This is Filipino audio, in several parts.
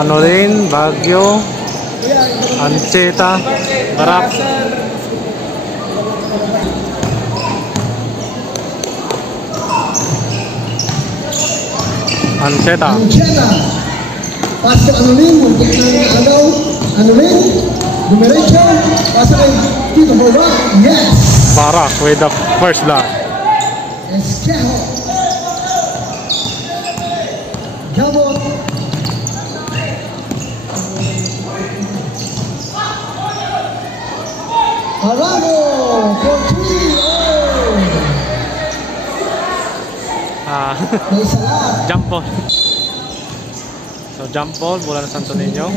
Anolin, Baguio, Ancheta, Barak. Ancheta. Pasok Anolin, untuk agaw. Anolin, dumiretso, pasok kay Tito Barak. Yes! Barak with the first blood. Esquejo. Gabot. Arano for 3. Jump ball. So jump ball, bola ng Santo Niño.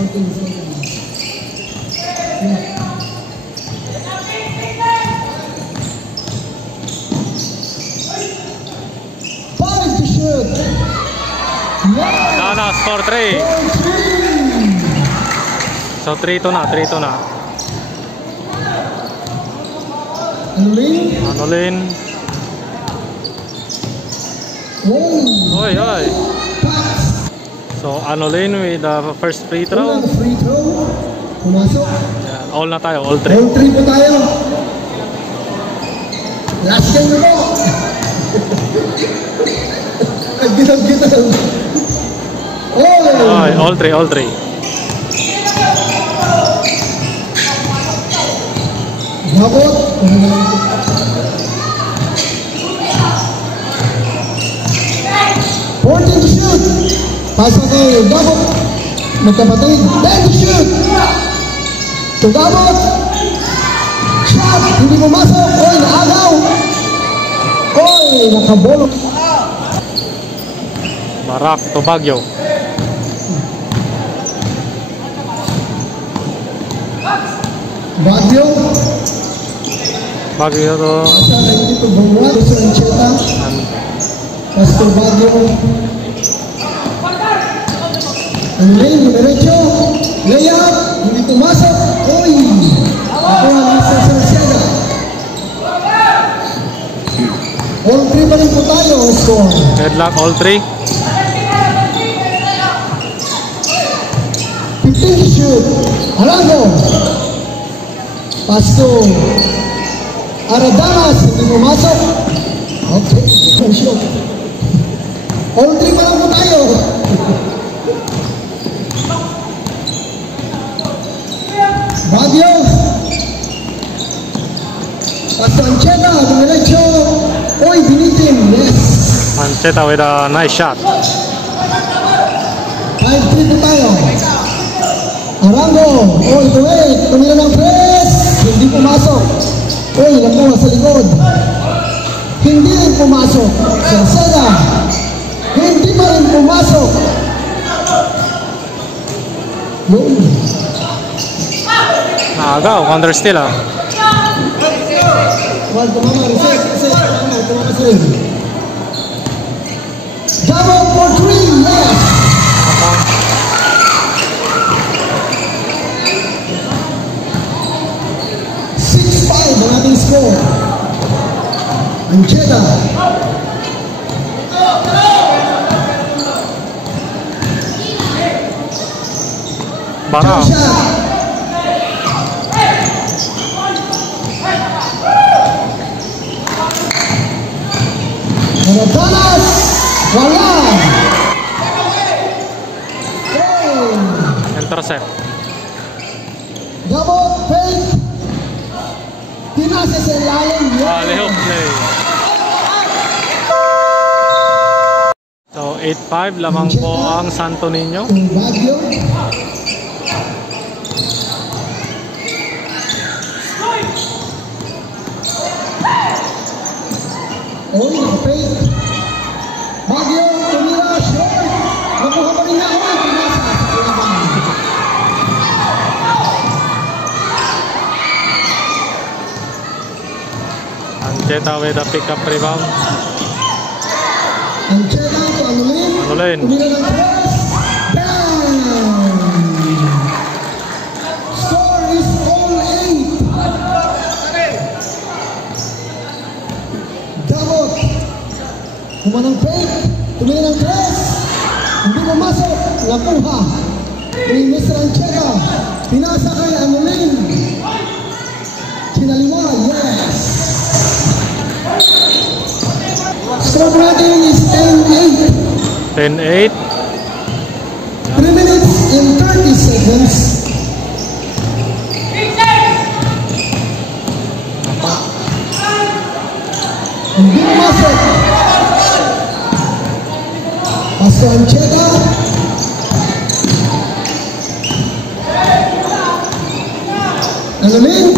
Dana score 3. So 3 to na. Anolin. Oy. So Anolin with the first free throw. Pumasok. Yeah, all na tayo, all 3. All 3 po tayo. Last game na po. Nagbilang-bilang. All 3. Gabot. 14 to shoot. Pasok kay Gabot. Magkapatid. 10 to shoot. To Gabot. Shot. Hindi pumasok. Oy, naagaw. Oy, nakabolo. Barak to Baguio. Baguio to Ancheta. Pastor Baguio. Anolin, diretso. Layup. Hindi pumasok. Oy. Ako ang Mr. Sarasiaga. All 3 pa rin po tayo. Score. Headlock, all 3. 15 to shoot. Arano. Pasto. Aradamas. Hindi pumasok. Okay. Shoot. All 3 pa lang po tayo. Baguio. Pasto Ancheta. Dumiretso. Oy, binitin. Yes. Ancheta with a nice shot. 5-3 po tayo. Arango. Oy, tumira ng press. Hindi pumasok. Oy, nakuha sa likod. Hindi rin pumasok. Saraseda. Hindi pa rin pumasok. Yun. Naagaw, counter steal ah. Wal, tumama. Reset. Tumama sila. Double for 3. Yes. 6-5 ang ating score. Ancheta. Barak. Danas. Wala. Intercept. Gabot. Fake. Tinasa sa ilalim. Lehok play. So 8-5 lamang po ang Santo Niño. Baguio. Oh, nakapay. Baguio, tumira, short. Nakuha pa rin ako. Pinasa sa kalaban. Ancheta with a pick-up rebound. Ancheta to Anulin. Anulin. Tumira ng 3. Bang! Score is all 8. Gabot. Kumanang fake. Tumira ng 3. Hindi pumasok. Nakuha. Ni Mr. Ancheta. Pinasa kay Anulin. Kinaliwa. Yes. Score rating is 10-8. 10-8. 3 minutes and 30 seconds. Hindi pumasok. Paso Ancheta. Anulin.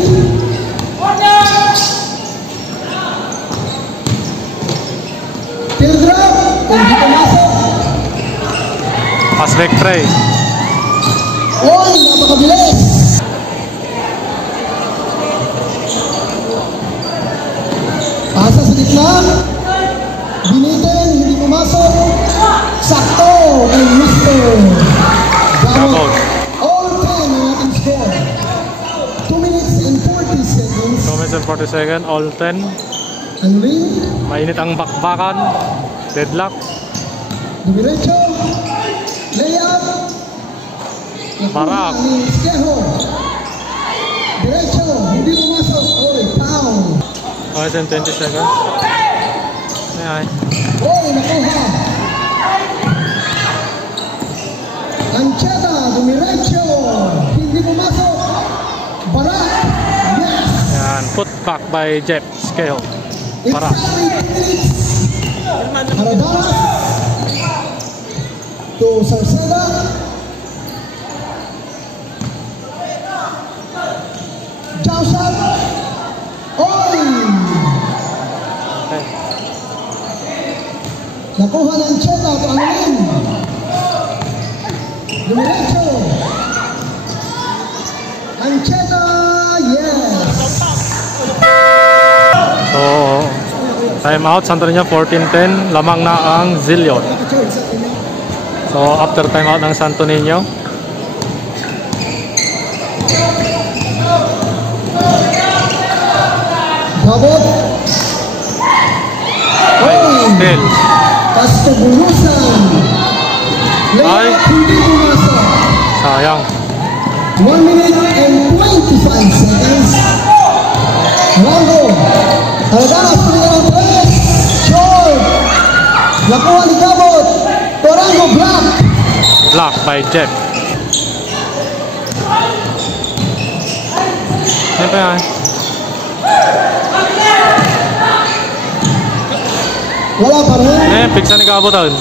Teardrop. Hindi pumasok. Pass back try. Oy, napakabilis. Pasa sa gitna. Binitin, hindi pumasok. Sakto kay Mr. Gamot. All 10 ang ating score. 2 minutes and 40 seconds. 2 minutes and 40 seconds. All 10. Anulin. Mainit ang bakbakan. Deadlock. Dumiretso. Layup. Barak. Ni Esquejo. Diretso. Hindi pumasok. Oy, foul. 2 minutes and 20 seconds. Ay. Oy, nakuha. Ancheta. Dumiretso. Hindi pumasok. Barak. Yes. Yan. Put back by Jeff Esquejo. It's Barak. only 2 minutes. Aradalas. To Salceda. Jaushot. Oy! Okay. Nakuha ng Ancheta to Anulin. Dumiretso. Ancheta, yes. So, time out. Santo Niño 14-10. Lamang na ang Zillion. So, after time out ng Santo Niño. Gabot. Oy! Still. Pasto bulusan. Ay. Layup, hindi pumasok. Sayang. 1 minute and 25 seconds. Rango. Aradalas, tumira ng 3. Short. Nakuha ni Gabot. Torango, block. Block by Jeff. Yan pa yan. Wala pa rin. Pigsa ni Gabotan.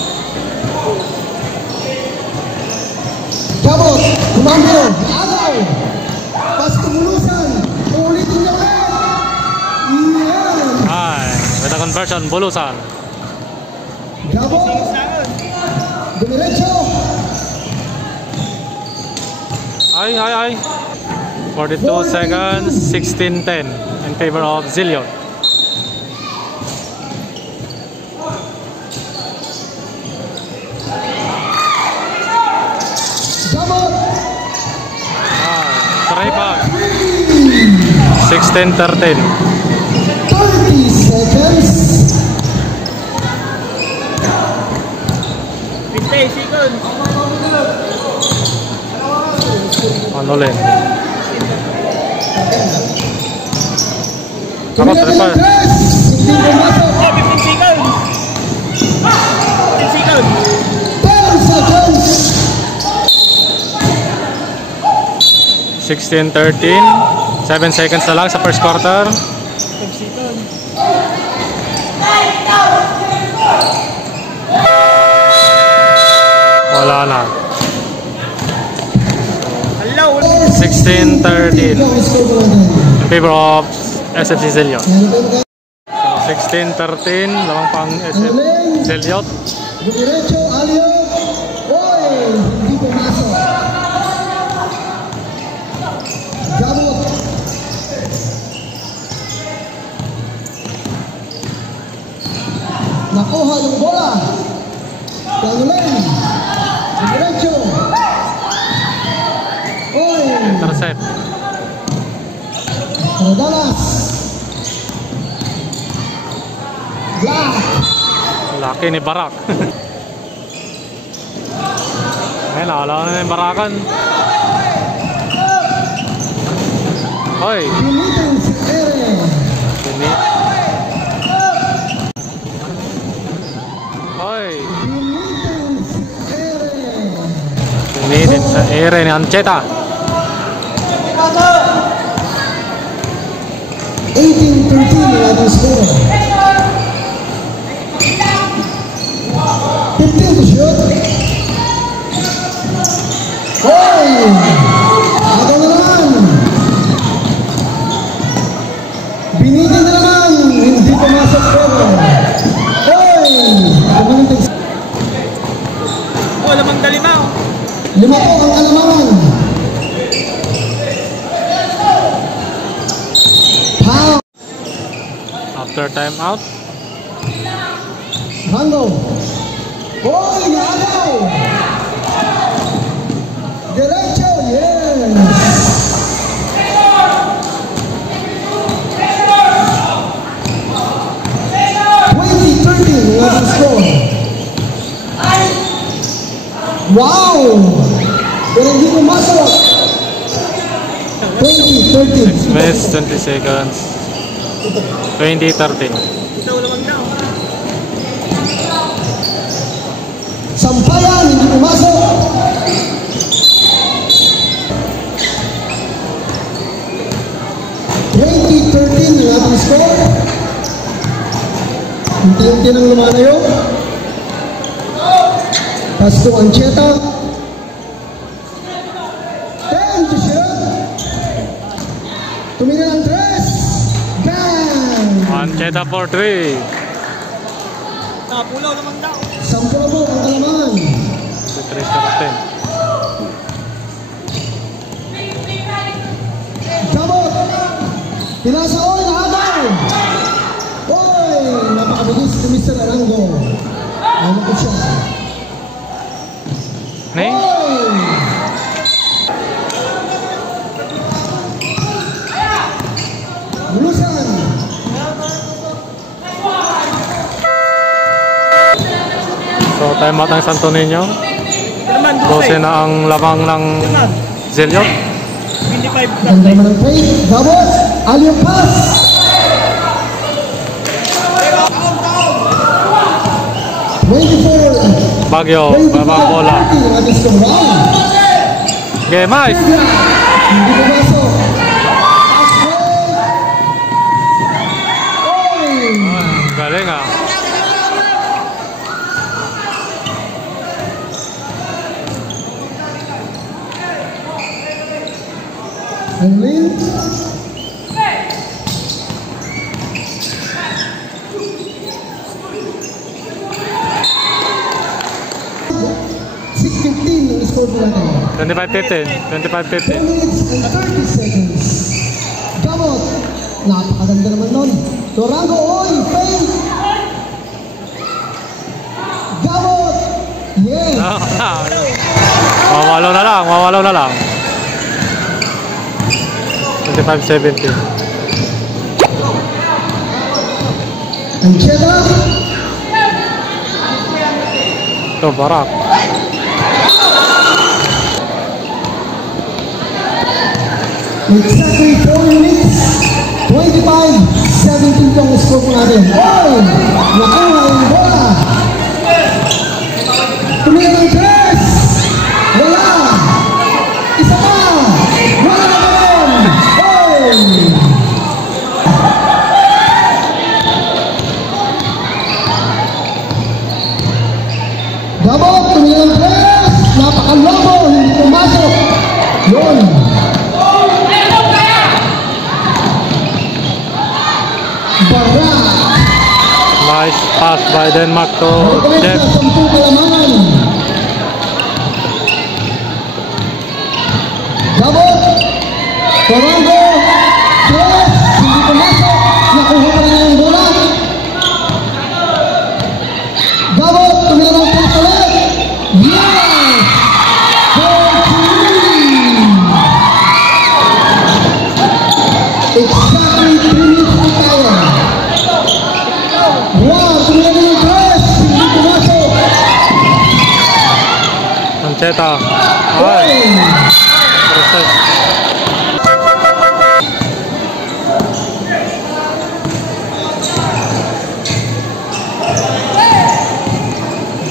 Gabot. Kumando. Agaw. Pasto bulusan. Ulitin niya ulit. Yan. Ay, with the conversion, Bulusan. Gabot. Dumiretso. Ay. 42 seconds, 16-10 in favor of Zillion. Gabot. Try back. 16-13. 30 seconds. 50 seconds. Anulin. Tumira Tapos, ng 3. Hindi pumasok. Oh, 15 seconds. 15 seconds. 10 seconds. 16-13. 7 seconds na lang sa first quarter. 5 seconds. Wala na. Hello. 16-13 in favor of SFC Zillion. Meron 16-13, lamang pang SF Zillion. Dumiretso, Alio. Oy, hindi pumasok. Gabot. Nakuha yung bola. Tangulen. Diretso. Oy. Intercept. Dallas. Black. Laki ni Barak. Ayun, nakalawa na yung Barakan. Hoy. Pilitin si Ere. Ini. Hoy. Pilitin si Ere. Ini din sa ere ni Ancheta. 18-13 ang ating score. 15 to shoot. Hoy! Agaw na naman. Binitin na naman. Hindi pumasok pero. Hoy! Oh, lamang dalimaw. 5 po ang alamangan. Foul. After time out. Rango. Hoy! Naagaw! Diretso, yes! Ang score. Wow! Pero hindi pumasok. 20-13. 6 minutes, 20 seconds. 20-13. Itaw lamang daw. Sampayan, hindi pumasok. Ang ating score. Unti-unti nang lumalayo. Pass to Ancheta. 10 to shoot. Tumingin ang 3. Bang! Ancheta for 3. Napulaw lamang daw. 10 na po ang kalaman. 3-13. Gamot! Pinasa, oy, nakagaw! Oy, napakabilis ni Mr. Arango. Ano po siya? Ning? Oy! Lulusan! So time out ng Santo Niño. Naman, 12 na ang lamang ng Zeliot. 25 Ganda naman ang play. Gamot! Aliyong pass! Bagyo, babang bola. Okay, mais. Hindi pumasok. Oy! Galing ah. Ang lead. Ang score po natin. 25-15. 2 minutes and 30 seconds. Gamot. Napakaganda naman nun. Durango, oy, fake. Gamot. Yes. Mawalo na lang. 25-17. Ancheta. Ito, Barak. Exactly 4 minutes. 25-17 ang score po natin. Oy! Nakuha yung bola. Tumingin ang 3. Wala. Isa pa. Wala na rin. Oy! Gabot, tumingin ang 3. Napakalobo. Hindi pumasok. Yun. Nice pass by Denmark to Jeff. Gabot! Toronto! Yes! Hindi pumasok! Nakuha pa rin ang bola! Cheta. Ay. Process.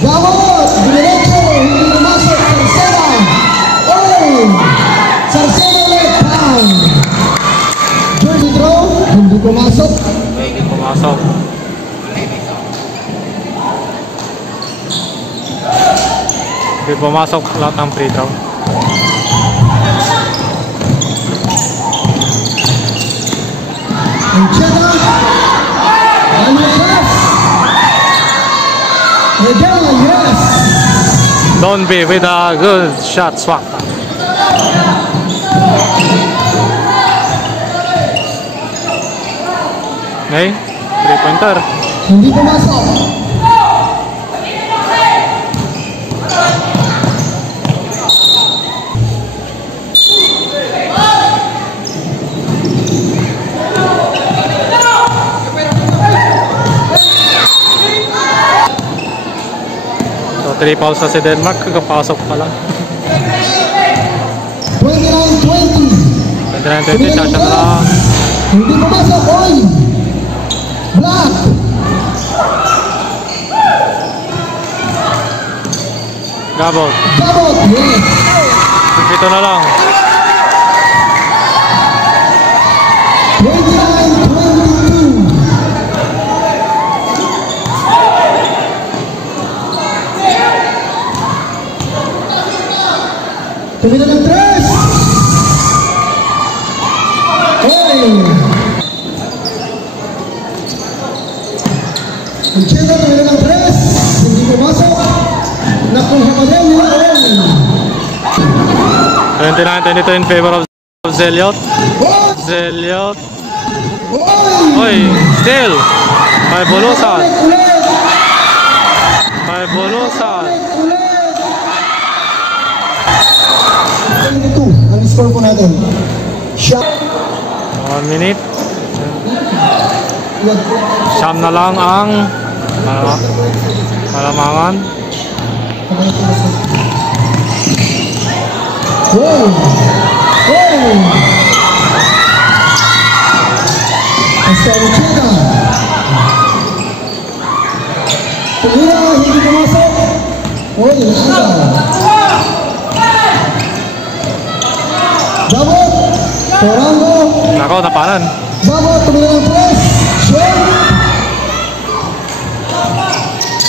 Gabot, diretso, hindi pumasok, Sarceda. Oy! Sarceda left hand. Jersey throw, hindi pumasok. Pumasok. Hindi pumasok lahat ng free throw. And Cheta, and the pass. Again, yes. Don't be with a good shot swap. Okay, 3-pointer. Hindi pumasok. So 3 fouls na si Denmark, kakapasok pa lang. 29-20. 29-20, shot na lang. Hindi pumasok, oy! Black! Gabot. Gabot, yes! Ito na lang. 29-22. Tumira ng 3. Oy! Ang Cheta, tumira ng 3. Hindi pumasok. Nakuha pa din nila, oy! 29-22 in favor of Zeliot. Oy! Zeliot. Oy! Oy, still. May bulusan. Ulit! May bulusan. Ulit! 22 ang score po natin. Shot. 1 minute. Wag. Siyam na lang ang malamangan. Wow! Wow! Hasta ang Cheta. Tumira, hindi pumasok. Oy, nakita. Gabot! Torango! Nako, napanan. Gabot, tumira ng press. Shot!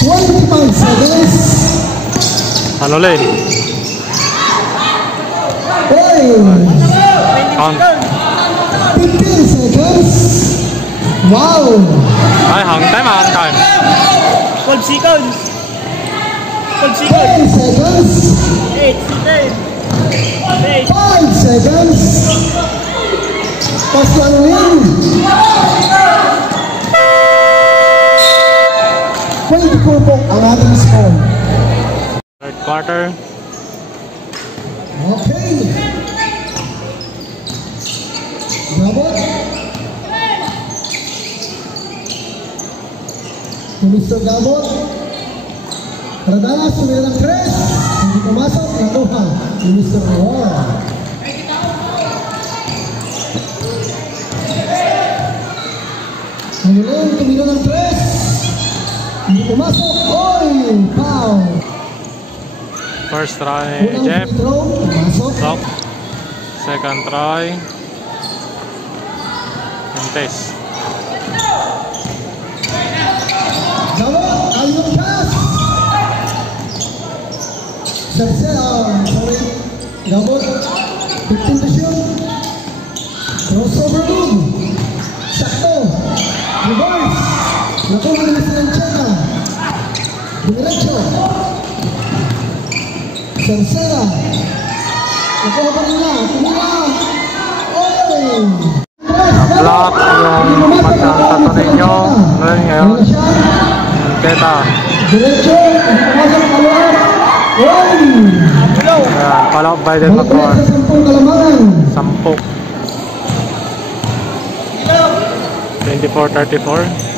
25 seconds. Ano ulit? Oy! Count. 15 seconds. Wow! Ay, hang time, hang time. 12 seconds. 12 10 seconds. seconds. 8 seconds. 8. 5 seconds. Paslang win. 24 po ang ating score. Third quarter. Okay. Gabot. Mr. Gabot. Radalas, tumira ng Chris. Hindi pumasok, nakuha ni Mr. Roar. Ngayon, tumira ng Chris. Hindi pumasok, oy! Foul! First try ni Unang Jeff. free throw, pumasok. Block. Second try. Contest. Gabot, ayun pass. Sorry. Gabot, 15 to shoot. Crossover move. Sakto. Reverse. Nakuha ni Mr. Cheta. Diretso. Sarceda. Nakuha pa nila. Tumira. Oy! Block yung pagkakato ninyo. Ngayon. Cheta. Diretso. Pumasok ang kaluar. Oy! Ayan, follow up by the Balik Mator. sa 10 kalamangan. 10. 24-34.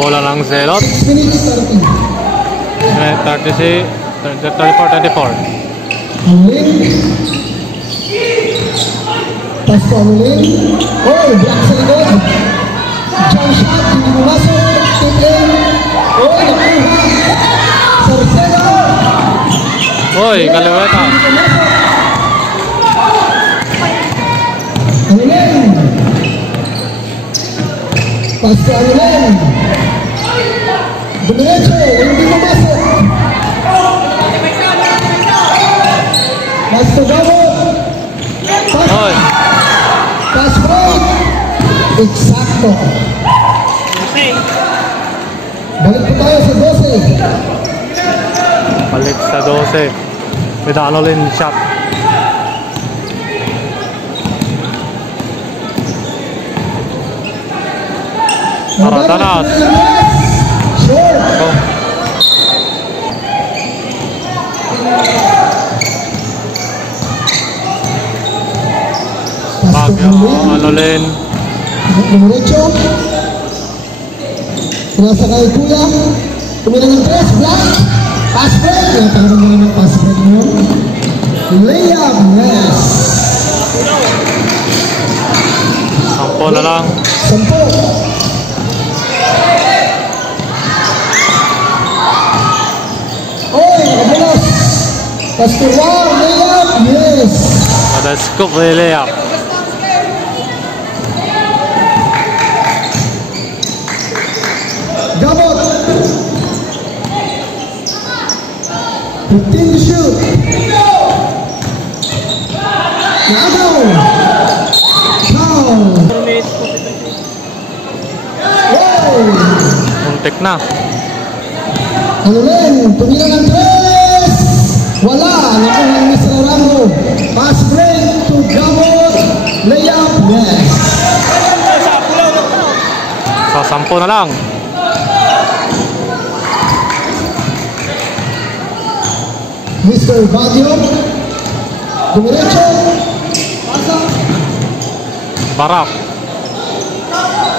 bola ng Zelot. 6 minutes 30. 34-24. Anuling. Pass to Anuling. Oh, block sa likod. Jump shot, hindi pumasok. Tip in. Oh, nakuha. Sarceda. Uy, kaliweta. Hindi pumasok. Anuling. Pass to Anuling. Dumiretso, hindi pumasok. Pass to Gamot. Uy. Pass break. Eksakto. Okay. Balik po tayo sa 12. Balik sa 12. With Anolin shot. Aradanas. Sure. Oh. Bagyo, Anolin. Dumiretso. Pinasa kay Kuya. Tumira ng 3. Black. Pass break. Tinatawag mo naman pass break mo. Layup. Yes. 10 na lang. 10. Oy, nakabulas. Pass to War. Layup. Yes. Ada scoop layup. Gamot. 15 to shoot. Nagaw. Foul. 4 minutes. Wow. Muntik na. Anuling, tumira ng 3. Wala. Nakuha ng Mr. Arango. Pass break to Gamot. Layup. Yes. So, 10 na lang. Mr. Baguio. Dumiretso. Pasa. Barak.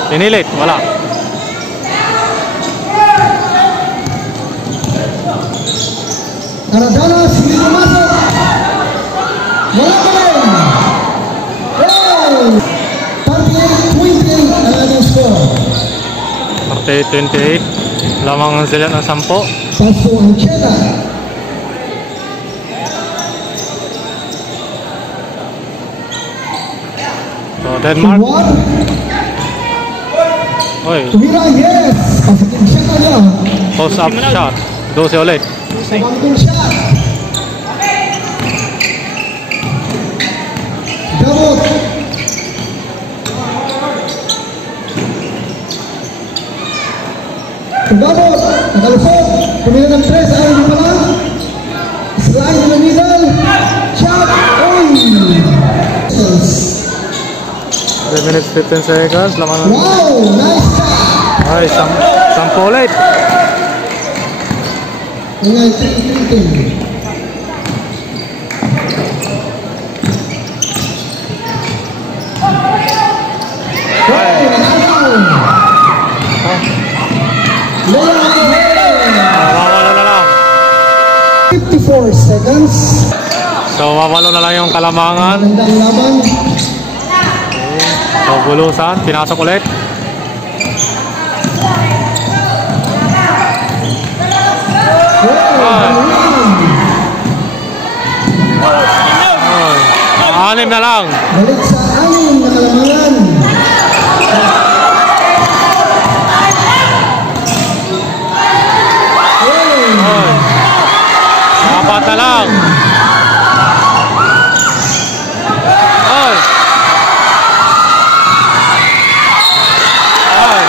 Pinilit. Wala. Aradanas, hindi pumasok. Wala pa rin. Oh! 38-28 ang ating score. 38-28. Lamang ang sila ng 10. Paso ang Cheda. So, Denmark. Tuwar. Uy, Tumira, yes. Pasakin siya kanya. post up shot. 12 ulit. Sabangkong shot. Gamot. Gamot. Nakalusot. Tumira ng 3. Ayaw niyo pala. Slide in the middle. Shot. Oy. 3 minutes 15 seconds. Lamang ng... Wow. Nice shot. Ay, 10 ulit. Ingay, 3-3. Wow, nakakaw. Mawawalo na lang. 54 seconds. So, mawawalo na lang yung Kalamangan. Magandang laban. So, Bulusan. Pinasok ulit. Anim na lang. Balik sa 6 na Kalamangan. Oy. 4 na lang. Oy. Oy.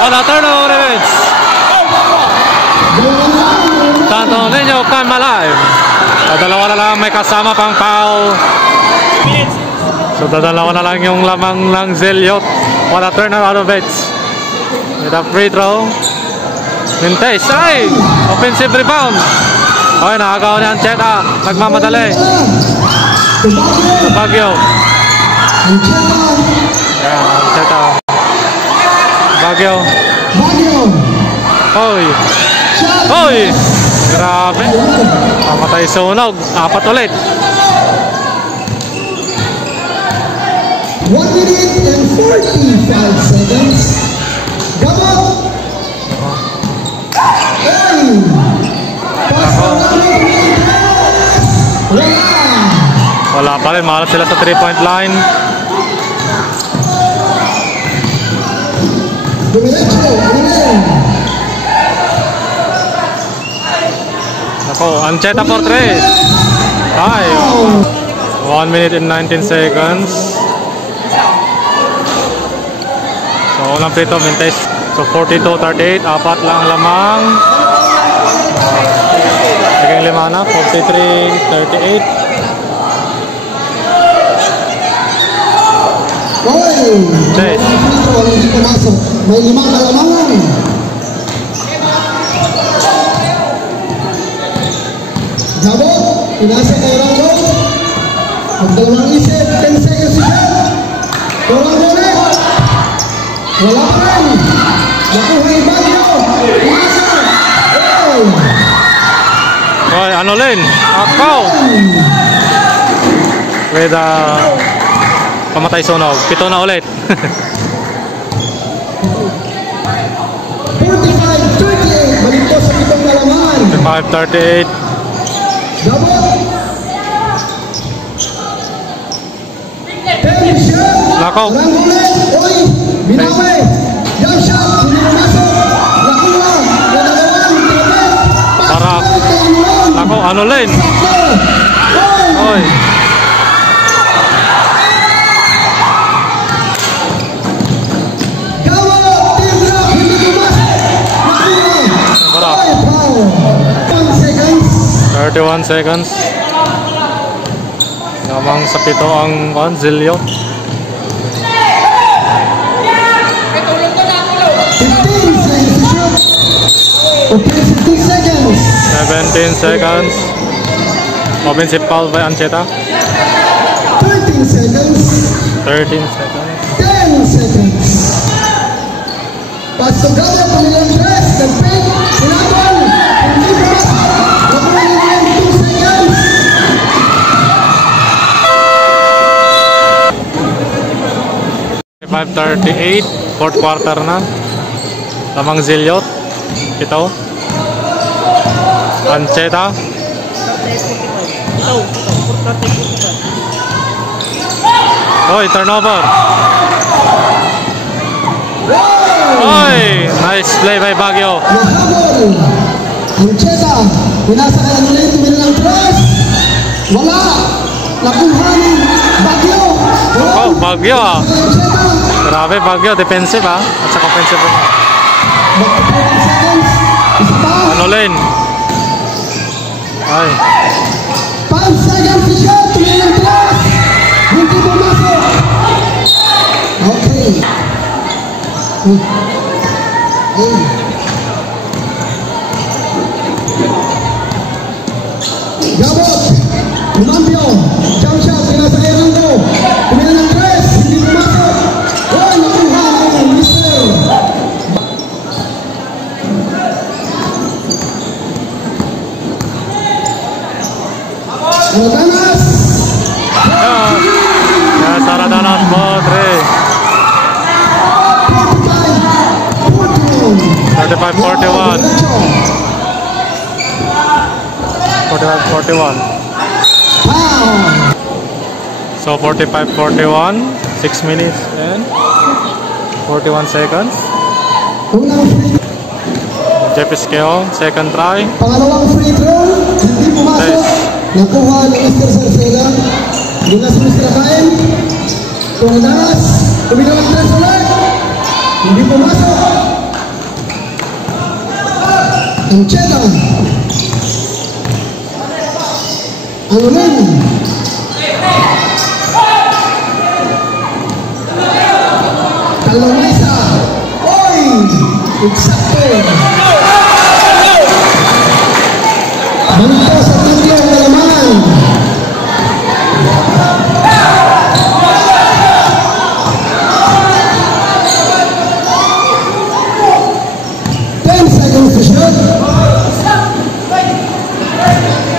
Wala turnover events. Santo Niño Calma Live. Dalawa na lang, may kasama pang foul. So dalawa na lang yung lamang ng Zeliot. Wala turnover out of it. With a free throw. Mintes, ay! Offensive rebound. Okay, nakagawa ni Ancheta. Nagmamadali. Bagyo. Yeah, Ancheta. Baguio. Baguio. Oy. Shot. Oy. Grabe. Pamatay sunog. 4 ulit. 1 minute and 45 seconds. Gabot. Hey. Pass from Wala pa rin. Mahalap sila sa 3-point line. Dumiretso. Ako, Ancheta for 3. Ay. 1 minute and 19 seconds. So, unang free throw, Mintes. So, 42-38. 4 lang lamang. Naging 5 na. 43-38. Okay. Hindi pumasok. May 5 kalamangan. Gabot. Pinasa kay Rango. Magdalawang isip. 10 seconds siya. Kurang ulit. Wala pa rin. Nakuha yung Baguio. Pinasa. Oy, ano Len? Akaw. With pamatay sunog. 7 na ulit. 45-38. Balik po sa 7 kalamangan. 5-38. Gabot. 10 shot. Nakaw. Walang ulit. Oy, binawi. Jump shot. Hindi pumasok. Nakuha. Nadalawang. Tripet. Para. Nakaw, ano Len? Oy. Gabot. Team drop. Hindi pumasok. Nakuha. Para. Oy, foul. 1 seconds. 31 seconds. Namang sa 7 ang Zilio. 15 seconds to shoot. Okay, 15 seconds. 17 seconds. Offensive foul by Ancheta. 13 seconds. 13 seconds. 10 seconds. Pass to Gabot. Pamilang press. The fake. Sinatol. Hindi pumasok. Nakuha niya yung 2 seconds. .538, fourth quarter na. Lamang Zilliot. Ito. Ancheta. Oy, turnover. Oy, nice play by Baguio. Nahabol. Ancheta. Pinasa kay Anulet. Tumilang press. Wala. Nakuha ni Baguio. Oh, Baguio ah. Ancheta. Grabe, Baguio. Defensive ah. At saka offensive. 40 seconds. Isa pa. Ano Len? Ay. 5 seconds to shot. Tumilang press. Hindi pumasok. Okay. Gabot. Lumampio. Jump shot. Pinasa kay Rango. Tumilang press. Hindi pumasok. Oh, nakuha ng Mister. Saradanas. Yeah, Saradanas po, 35-41. 45-41. So 45-41, 6 minutes and 41 seconds. Unang free Jeff Isqueo, second try. Pangalawang free throw, hindi pumasok. Nice. Nakuha ni Mr. Sarceda. Hindi na si Mr. Kain. Tumilanas. Tumilanas tres ulit. Hindi pumasok. Ancheta. Anulen. Talong na isa. Oy! Eksakto. Balik po sa tingin ang dalaman.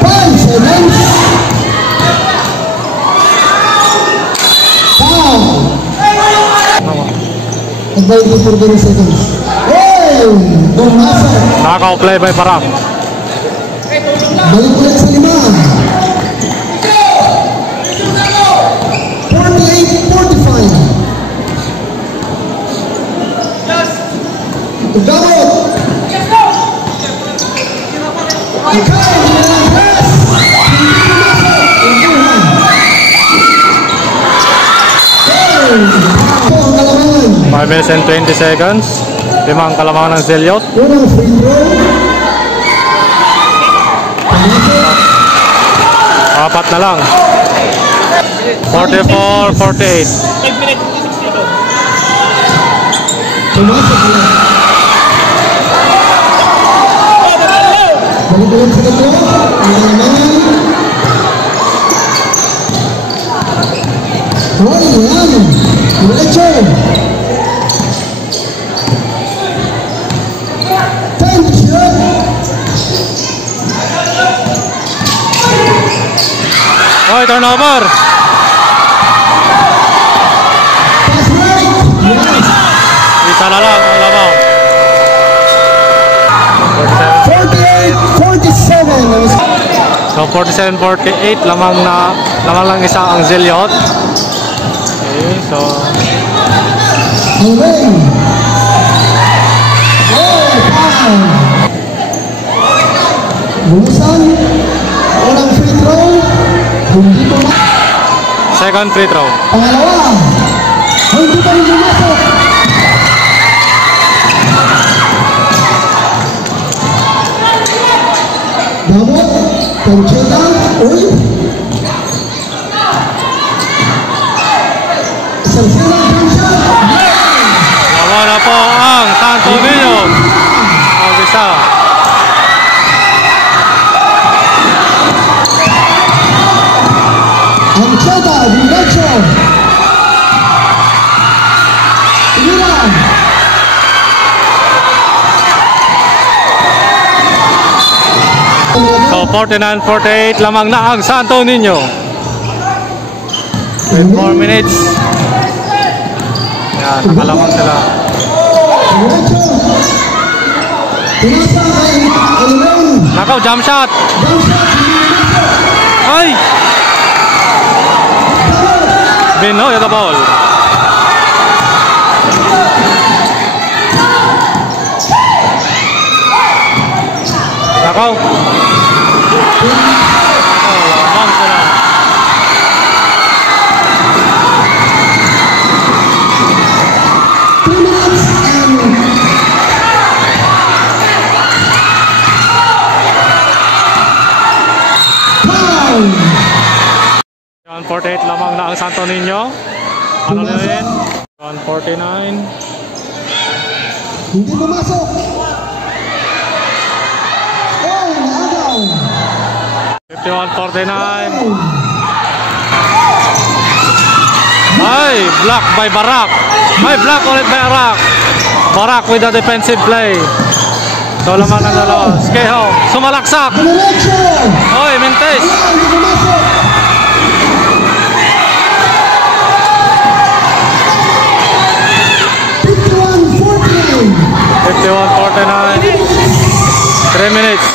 5 seconds. Foul. Advantage for 20 seconds. Hey! Bumasok. Nakaw-play by Barak. Balik ulit sa 5. 48-45. Gamot. Ikaw, nilang press. Hindi pumasok. Upuhan. Ito ang kalamangan. 5 minutes and 20 seconds. 5 ang kalamangan ng Zeliot. Unang free throw. Pumasok. 4 na lang. 44-48. 5 minutes, 56 seconds. Pumasok ulit. Balik ulit sa tatlo. Ang kalamangan. Oh, yan. Diretso. Time to shoot. Oy, turnover. Pass break. Yes. Isa na lang ang labaw. 48-47. So 47-48, lamang lang isa ang Zeliot. Okay, so Away. Oh, foul. Bulusan. Unang free throw. Hindi pumasok. second free throw. Pangalawa. Hindi pa rin pumasok. Damot. Pancheta. Uy. Isang silang jump shot. Nawala po ang Santo Niño. Ang isa. Ancheta, diretso. Ilan. So 49-48, lamang na ang Santo Niño. With 4 minutes. Yan, nakalamang sila. Diretso. Pinasa kay Alon. Nakaw, jump shot. Jump shot. Hindi pumasok. Ay! Binoy at the ball. Nakaw. Lamang sila. Foul. 148 lamang na ang Santo Niño. Ano na rin? 149. Hindi pumasok. Oh, naagaw. 51-49. Ay, block by Barak. Ay, block ulit by Barak. Barak with the defensive play. So lamang ng dalawa. Skeho, sumalaksak. Diretso. Oy, Mentes. Wala, hindi pumasok. $51-49. 3 minutes.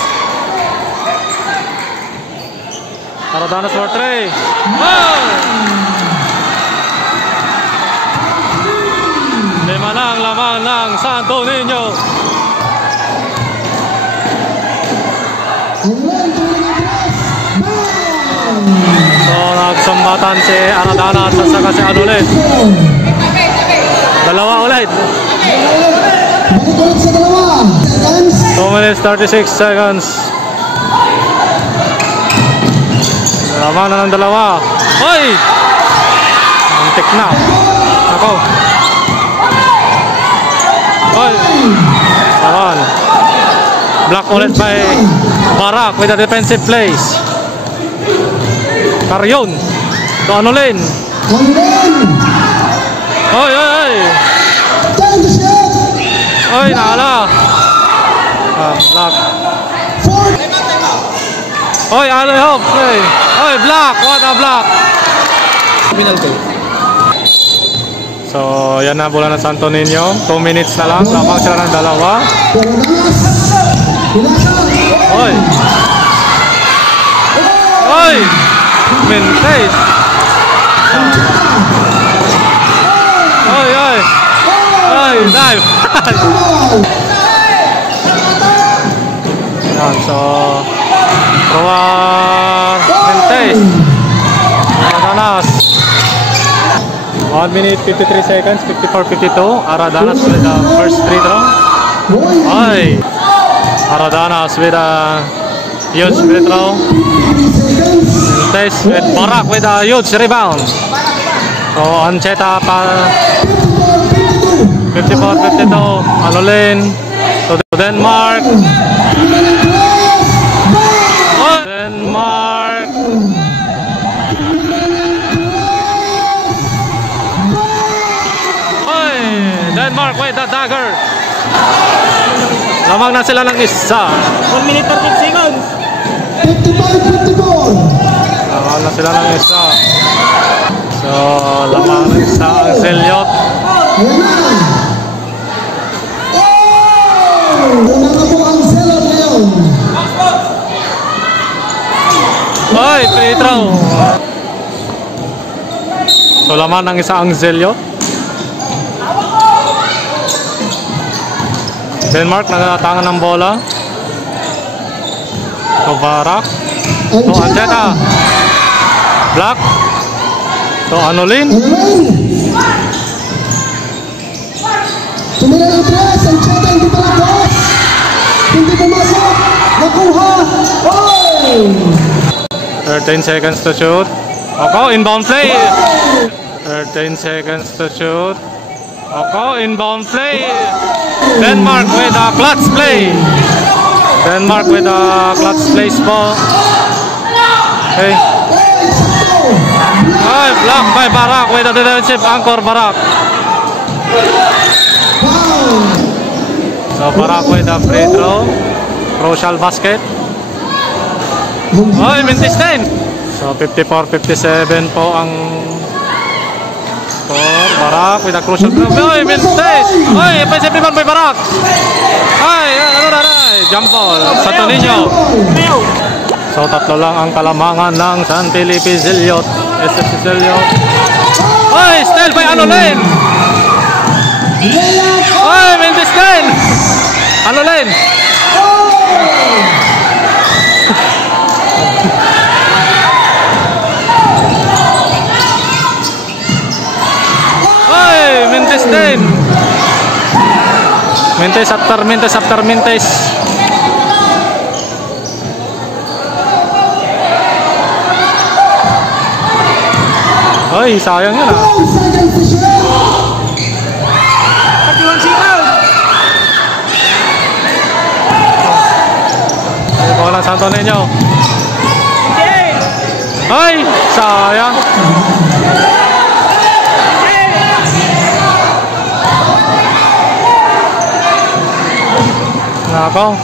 Aradanos for 3. Oh! 5 lang lamang ng Santo Niño. Alon, tuloy ang press. Bang! So nagsumbatan si Aradana at sasaka si Anulit. Dalawa ulit. Balik ulit sa dalawa. Seconds. 2 minutes 36 seconds. Laman na ng dalawa. Hoy! Antik na. Ako. Hoy! Laman. Block ulit by Barak with the defensive plays. Karyon. To Anulin. Alon. Hoy, hoy, hoy. Time to shoot. Hoy, naala. Block. 4. Oy, Aloy Hope. Oy, block. What a block. So, yan na bola ng Santo Niño. 2 minutes na lang. Lamang sila ng dalawa. Oy. Oy. Mintes. Oy, oy. Oy, dive. Yan, so Roa Mintes. Aradanas. 1 minute 53 seconds, 54-52. Aradanas with the first free throw. Ay! Aradanas with a huge free throw. Mintes with Barak with a huge rebound. So Ancheta pa 54-52. Alolin to Denmark. Denmark. Oy! Denmark with the dagger. Lamang na sila ng isa. 1 minute 30 seconds. 55-54. Lamang na sila ng isa. So, lamang ng isa ang Zeliot. Ayan na. Wala na po ang Zeliot ngayon. Oy, free throw. So, lamang ng isa ang Zeliot. Denmark nagtatangan ng bola. So Barak. So Ancheta. Black. So Anolin. Tumira ng tres. Ancheta hindi pa nagpas. Hindi pumasok. Nakuha. Oy! 13 seconds to shoot. Oko, inbound play. 13 seconds to shoot. Oko, inbound play. Denmark with a clutch play. Denmark with a clutch place po. Okay. Ay, block by Barak with a defensive anchor Barak. So Barak with a free throw. Crucial basket. Oy, Mintes 10. So 54-57 po ang score. Barak with a crucial throw. Oy, Mintes. Oy, offensive rebound by Barak. Ay, ano na. Jump ball. Santo Niño. So tatlo lang ang kalamangan ng San Felipe Zeliot. SFC Zeliot. Oy, steal by Anolin. Oy, Mintes 10. Anolin. Oy, Mintes 10. Mintes after Mintes. Ay, sayang yun ah. 31 seconds. Ay, bola ng Santo Niño. 58. Ay, sayang. Nako.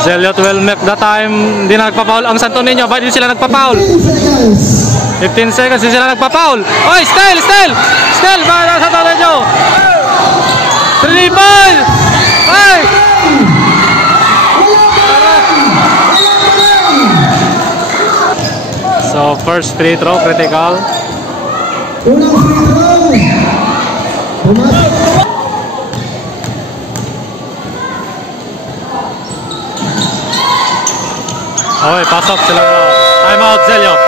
Zeliot will make the time. Hindi na nagpa-foul ang Santo Niño. Bakit hindi sila nagpa-foul? 15 seconds, hindi sila nagpa-foul. Oy, steal para sa Santo Niño. 3 ball. Ay! So, first free throw, critical. Unang free throw. Pumasok. Okay, pasok sila. Time out, Zeliot.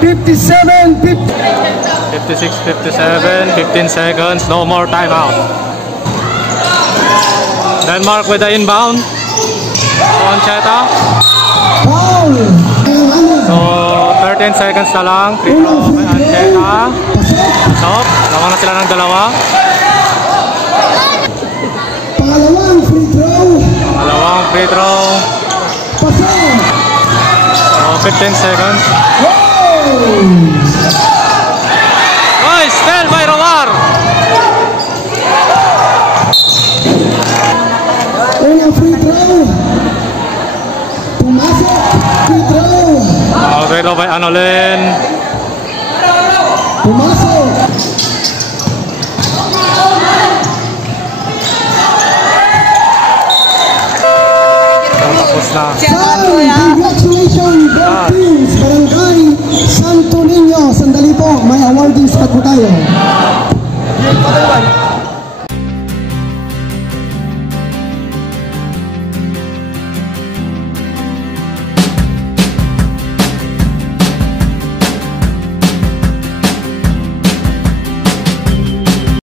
57-50. 56-57, 15 seconds, no more timeout. Denmark with the inbound. Ancheta. Foul. So, 13 seconds na lang. Free throw by Ancheta. Stop. Lawan na sila ng dalawa. Pangalawang free throw. Dalawang free throw. Pasok. So, 15 seconds. Oy, steal by Romar. Unang free throw. free throw. Okay, by Anolin. Pumasok. Tapos na. Foul,